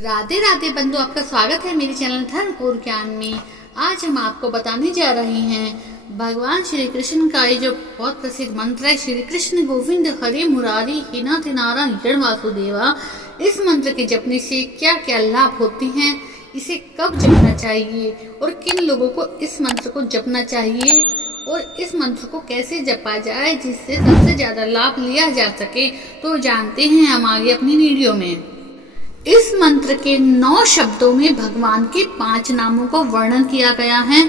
राधे राधे बंधु, आपका स्वागत है मेरे चैनल धर्म और ज्ञान में। आज हम आपको बताने जा रहे हैं भगवान श्री कृष्ण का ये जो बहुत प्रसिद्ध मंत्र है, श्री कृष्ण गोविंद हरे मुरारी हे नाथ नारायण वासुदेवा। इस मंत्र के जपने से क्या क्या लाभ होते हैं, इसे कब जपना चाहिए और किन लोगों को इस मंत्र को जपना चाहिए और इस मंत्र को कैसे जपा जाए जिससे सबसे ज्यादा लाभ लिया जा सके, तो जानते हैं हम आगे अपनी वीडियो में। इस मंत्र के 9 शब्दों में भगवान के 5 नामों का वर्णन किया गया है।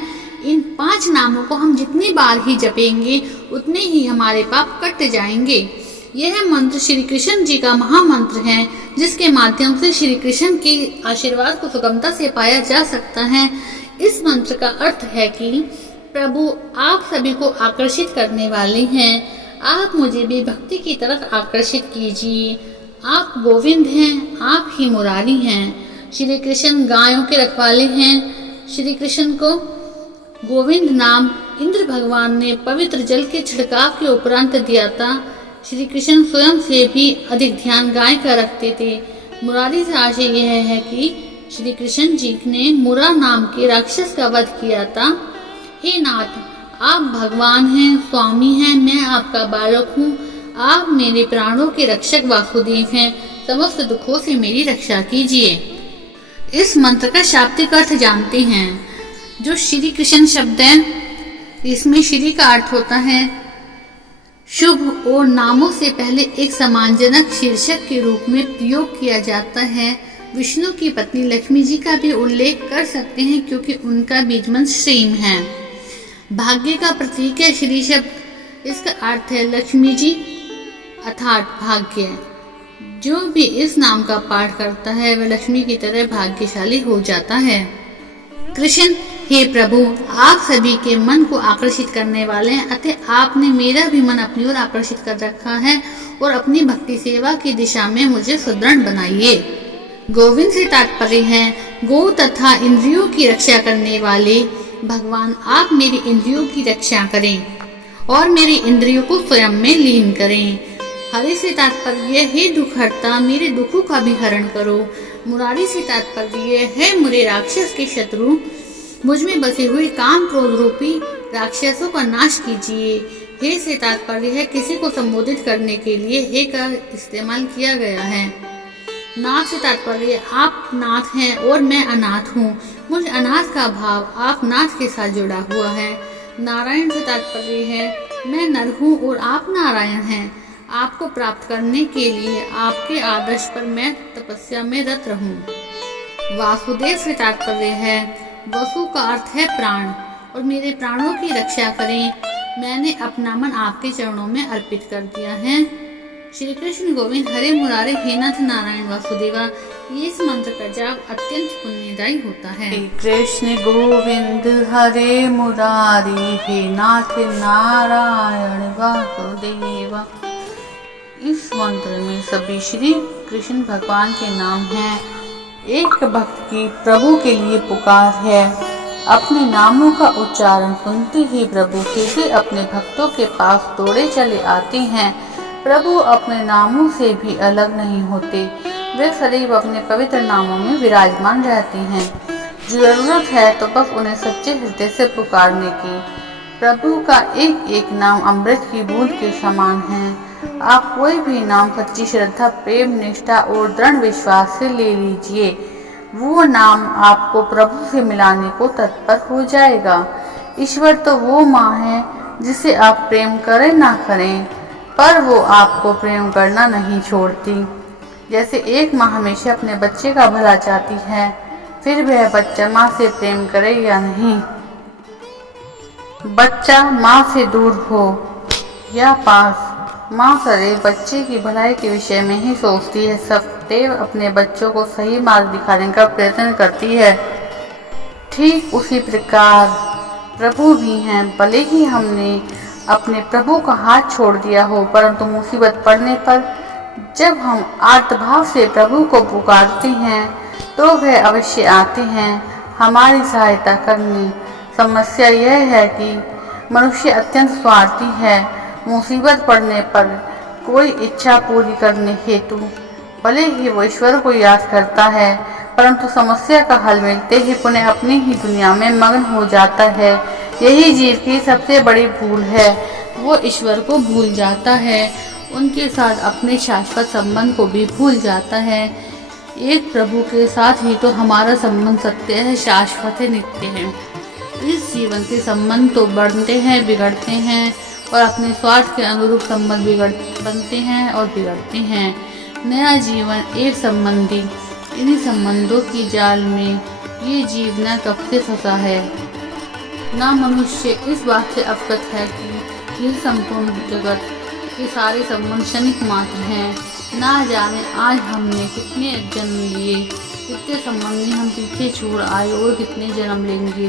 इन 5 नामों को हम जितनी बार ही जपेंगे उतने ही हमारे पाप कट जाएंगे। यह मंत्र श्री कृष्ण जी का महामंत्र है, जिसके माध्यम से श्री कृष्ण के आशीर्वाद को सुगमता से पाया जा सकता है। इस मंत्र का अर्थ है कि प्रभु आप सभी को आकर्षित करने वाले हैं, आप मुझे भी भक्ति की तरफ आकर्षित कीजिए। आप गोविंद हैं, आप ही मुरारी हैं। श्री कृष्ण गायों के रखवाले हैं। श्री कृष्ण को गोविंद नाम इंद्र भगवान ने पवित्र जल के छिड़काव के उपरांत दिया था। श्री कृष्ण स्वयं से भी अधिक ध्यान गाय का रखते थे। मुरारी से आशय यह है कि श्री कृष्ण जी ने मुरा नाम के राक्षस का वध किया था। हे नाथ, आप भगवान हैं, स्वामी हैं, मैं आपका बालक हूँ। आप मेरे प्राणों के रक्षक वासुदेव हैं, समस्त दुखों से मेरी रक्षा कीजिए। इस मंत्र का शाब्दिक अर्थ जानते हैं। जो श्री कृष्ण शब्द है, इसमें श्री का अर्थ होता है शुभ और नामों से पहले एक सम्मानजनक शीर्षक के रूप में प्रयोग किया जाता है। विष्णु की पत्नी लक्ष्मी जी का भी उल्लेख कर सकते हैं, क्योंकि उनका बीज मंत्र श्रीम है। भाग्य का प्रतीक है श्री शब्द। इसका अर्थ है लक्ष्मी जी अर्थात भाग्य। जो भी इस नाम का पाठ करता है वह लक्ष्मी की तरह भाग्यशाली हो जाता है। कृष्ण, हे प्रभु, आप सभी के मन को आकर्षित करने वाले हैं, अतः आपने मेरा भी मन अपनी ओर आकर्षित कर रखा है और अपनी भक्ति सेवा की दिशा में मुझे सुदृढ़ बनाइए। गोविंद से तात्पर्य है गो तथा इंद्रियों की रक्षा करने वाले भगवान। आप मेरी इंद्रियों की रक्षा करें और मेरी इंद्रियों को स्वयं में लीन करें। हरि से तात्पर्य है दुख हरता, मेरे दुखों का भी हरण करो। मुरारी से तात्पर्य है मुरे राक्षस के शत्रु, मुझ में बसे हुए काम क्रोध रूपी राक्षसों का नाश कीजिए। हे से तात्पर्य है किसी को संबोधित करने के लिए हे का इस्तेमाल किया गया है। नाथ से तात्पर्य आप नाथ हैं और मैं अनाथ हूँ, मुझ अनाथ का भाव आप नाथ के साथ जुड़ा हुआ है। नारायण से तात्पर्य है मैं नर हूँ और आप नारायण हैं, आपको प्राप्त करने के लिए आपके आदर्श पर मैं तपस्या में रत रहूं। वासुदेव से तात्पर्य है वसु का अर्थ है प्राण, और मेरे प्राणों की रक्षा करें। मैंने अपना मन आपके चरणों में अर्पित कर दिया है। श्री कृष्ण गोविंद हरे मुरारे हे नाथ नारायण वासुदेवा। ये इस मंत्र का जाप अत्यंत पुण्यदायी होता है। कृष्ण गोविंद हरे मुरारी हे नाथ नारायण वासुदेवा। इस मंत्र में सभी श्री कृष्ण भगवान के नाम हैं। एक भक्त की प्रभु के लिए पुकार है। अपने नामों का उच्चारण सुनते ही प्रभु सीधे अपने भक्तों के पास दौड़े चले आते हैं। प्रभु अपने नामों से भी अलग नहीं होते, वे सदैव अपने पवित्र नामों में विराजमान रहते हैं। जरूरत है तो बस उन्हें सच्चे हृदय से पुकारने की। प्रभु का एक एक नाम अमृत की बूंद के समान है। आप कोई भी नाम सच्ची श्रद्धा, प्रेम, निष्ठा और दृढ़ विश्वास से ले लीजिए, वो नाम आपको प्रभु से मिलाने को तत्पर हो जाएगा। ईश्वर तो वो माँ है जिसे आप प्रेम करें ना करें, पर वो आपको प्रेम करना नहीं छोड़ती। जैसे एक माँ हमेशा अपने बच्चे का भला चाहती है, फिर वह बच्चा माँ से प्रेम करे या नहीं। बच्चा माँ से दूर हो या पास, माँ सदैव बच्चे की भलाई के विषय में ही सोचती है, सदैव अपने बच्चों को सही मार्ग दिखाने का प्रयत्न करती है। ठीक उसी प्रकार प्रभु भी हैं। भले ही हमने अपने प्रभु का हाथ छोड़ दिया हो, परंतु मुसीबत पड़ने पर जब हम आर्तभाव से प्रभु को पुकारते हैं तो वह अवश्य आते हैं हमारी सहायता करने। समस्या यह है कि मनुष्य अत्यंत स्वार्थी है। मुसीबत पड़ने पर कोई इच्छा पूरी करने हेतु भले ही वो ईश्वर को याद करता है, परंतु समस्या का हल मिलते ही पुनः अपनी ही दुनिया में मग्न हो जाता है। यही जीव की सबसे बड़ी भूल है, वो ईश्वर को भूल जाता है, उनके साथ अपने शाश्वत संबंध को भी भूल जाता है। एक प्रभु के साथ ही तो हमारा संबंध सत्य है, शाश्वत है, नित्य है। इस जीवन के संबंध तो बढ़ते हैं, बिगड़ते हैं और अपने स्वार्थ के अनुरूप संबंध बनते हैं और बिगड़ते हैं। नया जीवन एक संबंधी, इन्हीं संबंधों की जाल में ये जीव न कब से फंसा है। ना मनुष्य इस बात से अवगत है कि यह संपूर्ण जगत के सारे संबंध क्षणिक मात्र हैं। ना जाने आज हमने कितने जन्म लिए, कितने संबंधी हम पीछे छोड़ आए और कितने जन्म लेंगे,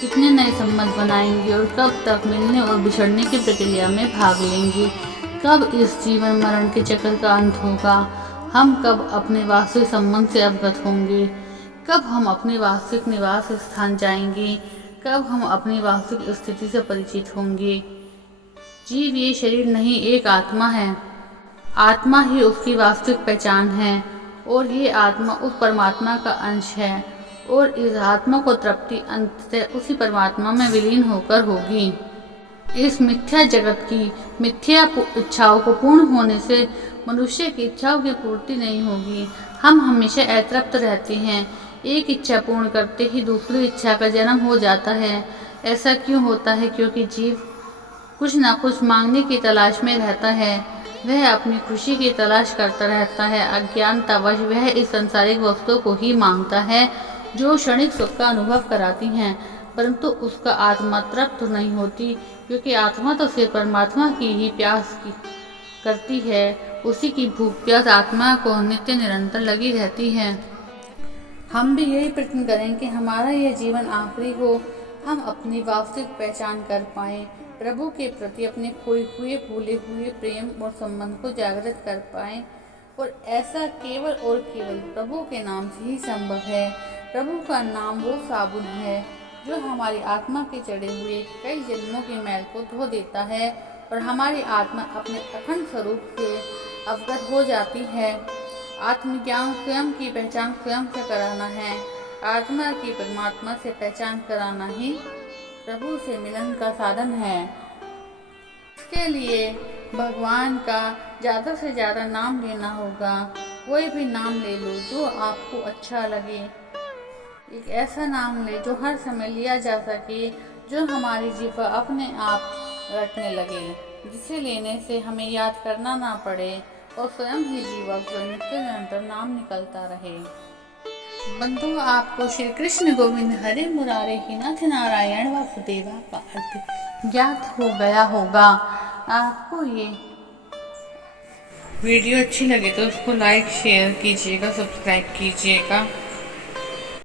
कितने नए संबंध बनाएंगे और कब तक मिलने और बिछड़ने की प्रक्रिया में भाग लेंगे। कब इस जीवन मरण के चक्र का अंत होगा, हम कब अपने वास्तविक संबंध से अवगत होंगे, कब हम अपने वास्तविक निवास स्थान जाएंगे, कब हम अपनी वास्तविक स्थिति से परिचित होंगे। जीव ये शरीर नहीं, एक आत्मा है। आत्मा ही उसकी वास्तविक पहचान है और ये आत्मा उस परमात्मा का अंश है और इस आत्मा को तृप्ति अंततः उसी परमात्मा में विलीन होकर होगी। इस मिथ्या जगत की मिथ्या इच्छाओं को पूर्ण होने से मनुष्य की इच्छाओं की पूर्ति नहीं होगी। हम हमेशा अतृप्त रहते हैं। एक इच्छा पूर्ण करते ही दूसरी इच्छा का जन्म हो जाता है। ऐसा क्यों होता है? क्योंकि जीव कुछ ना कुछ मांगने की तलाश में रहता है। वह अपनी खुशी की तलाश करता रहता है। अज्ञानतावश वह इस सांसारिक वस्तुओं को ही मांगता है जो क्षणिक सुख का अनुभव कराती हैं, परंतु उसका आत्मा तृप्त नहीं होती, क्योंकि आत्मा तो सिर्फ परमात्मा की ही प्यास करती है। उसी की भूख प्यास आत्मा को नित्य निरंतर लगी रहती है। हम भी यही प्रयत्न करें कि हमारा यह जीवन आखिरी हो, हम अपनी वास्तविक पहचान कर पाएं, प्रभु के प्रति अपने खोए हुए भूले हुए प्रेम और संबंध को जागृत कर पाएं, और ऐसा केवल और केवल प्रभु के नाम से ही संभव है। प्रभु का नाम वो साबुन है जो हमारी आत्मा के चढ़े हुए कई जन्मों की मैल को धो देता है और हमारी आत्मा अपने अखंड स्वरूप से अवगत हो जाती है। आत्मज्ञान स्वयं की पहचान स्वयं से कराना है। आत्मा की परमात्मा से पहचान कराना ही प्रभु से मिलन का साधन है। इसके लिए भगवान का ज़्यादा से ज़्यादा नाम लेना होगा। कोई भी नाम ले लो जो आपको अच्छा लगे। एक ऐसा नाम ले जो हर समय लिया जा सके, जो हमारी जीवा अपने आप रटने लगे, जिसे लेने से हमें याद करना ना पड़े और स्वयं ही जीवा को नित्य निरंतर नाम निकलता रहे। बंधु, आपको श्री कृष्ण गोविंद हरे मुरारे ही नाथ नारायण वासुदेवा का अर्थ ज्ञात हो गया होगा। आपको ये वीडियो अच्छी लगे तो उसको लाइक शेयर कीजिएगा, सब्सक्राइब कीजिएगा।